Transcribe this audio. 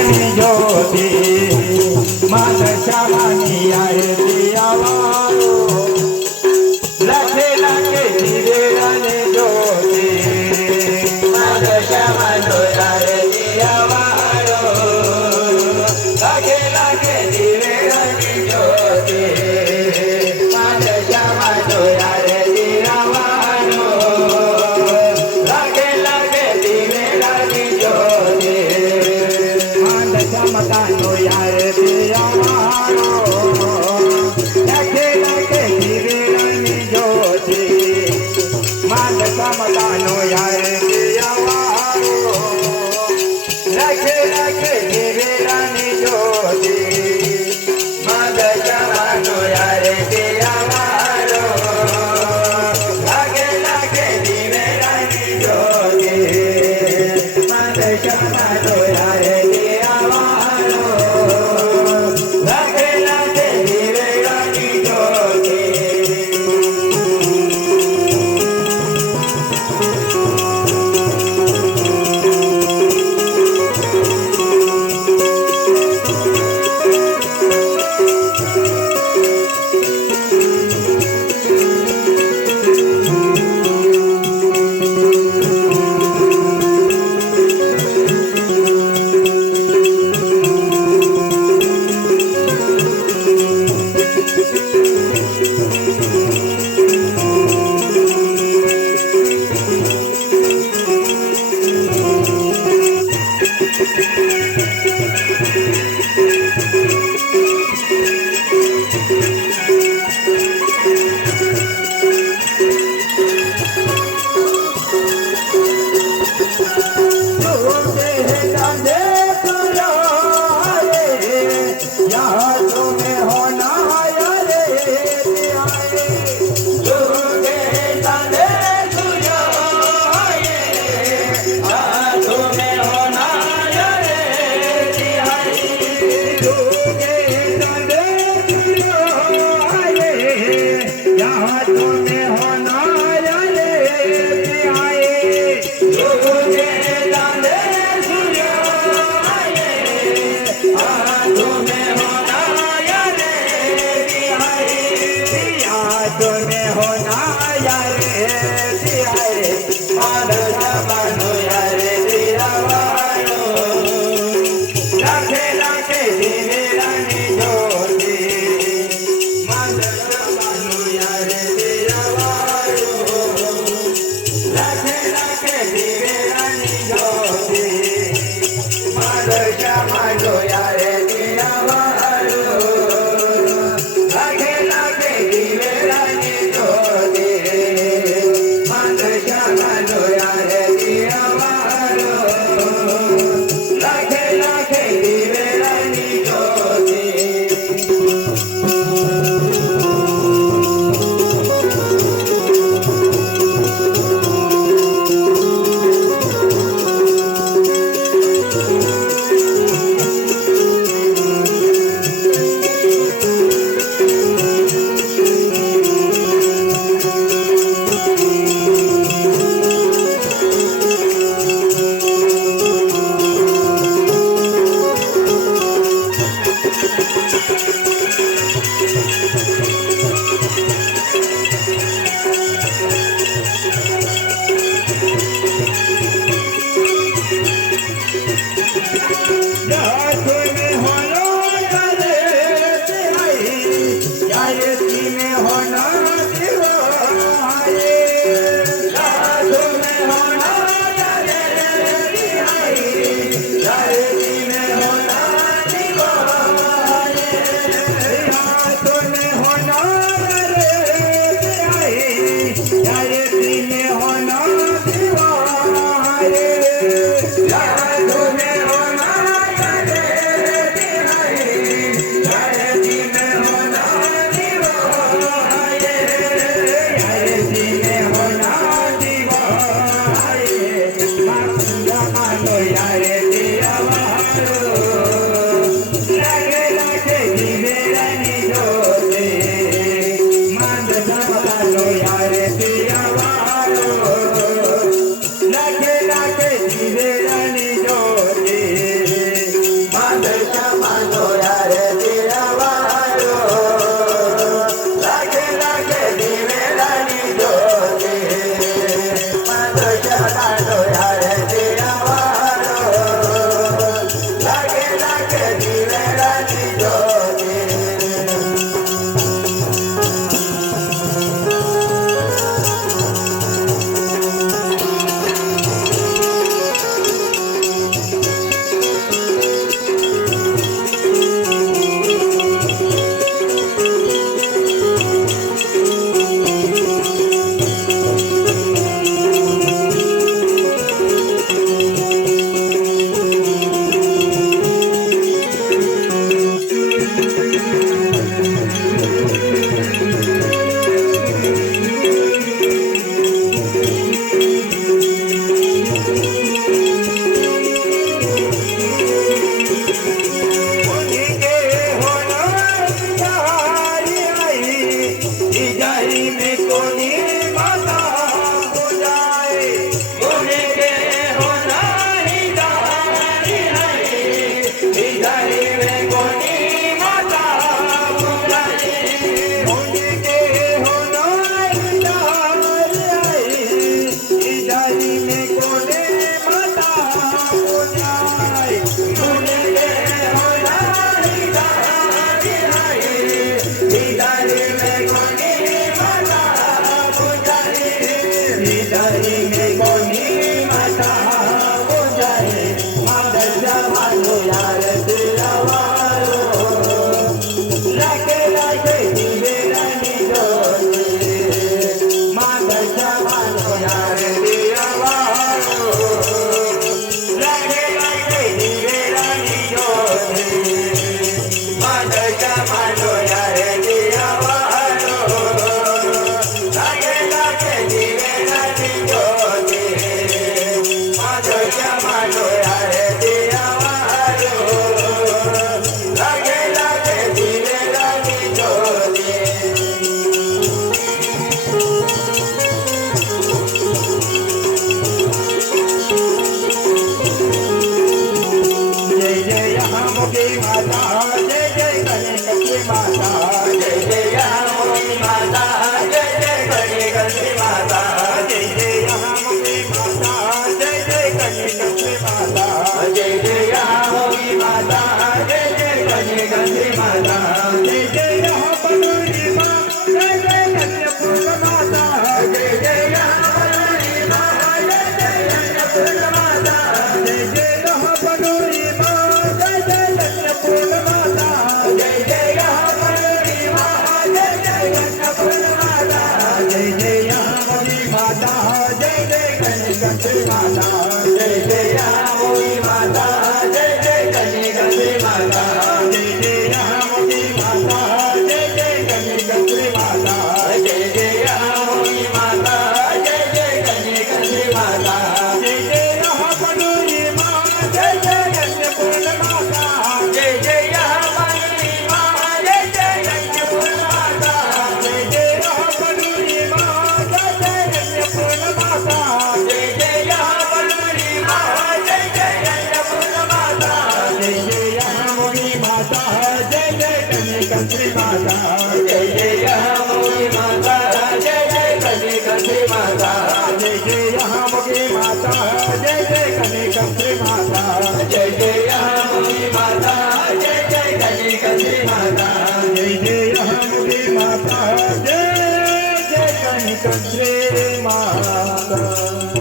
राणी ज्योती मात श्यामानी आरती आवारो लाखे लाखे दिवे राणी ज्योती मात श्यामानो आरती आवारो लाखे लाखे दिवे राणी ज्योती मात श्यामानो आरती आवारो लाखे लाखे दिवे राणी ज्योती मात श्यामतानो आरती आवारो लाखे लाखे दिवे राणी ज्योती मात श्यामतानो आरती आवारो लाखे लाखे दिवे राणी ज्योती मात श्यामतानो आरती आवारो लाखे लाखे दिवे राणी ज्योती मात श्यामतानो आरती आवारो लाखे लाखे दिवे राणी ज्योती मुगी माता जय जय गणेश माता जय जय मुगी माता जय जय गणेश माता जय जय मुगी माता जय जय गणेश माता जय जय मुगी माता जय जय गणेश माता जय जय बनूरी माँ जय जय अन्नपूर्णा माता जय जय बनूरी माँ जय जय अन्नपूर्णा माता जय जय बनूरी माँ जय जय अन्नपूर्णा माता जय जय बनूरी माँ जय जय अन्नपूर्णा माता जय जय मुगी माता जय जय गणेश माता जय जय मुगी माता जय जय गणेश माता जय जय मुगी माता जय जय गणेश माता जय जय मुगी माता जय जय गणेश माता जय जय बनूरी माँ जय जय अन्नपूर्णा माता जय जय बनूरी माँ जय जय अन्नपूर्णा माता जय जय बनूरी माँ जय जय अन्नपूर्णा माता जय जय बनूरी माँ जय जय अन्नपूर्णा माता जय जय मुगी माता जय जय गणेश माता जय जय मुगी माता जय जय गणेश माता जय जय मुगी माता जय जय गणेश माता जय जय मुगी माता जय जय गणेश माता जय जय मुगी माता जय जय गणेश माता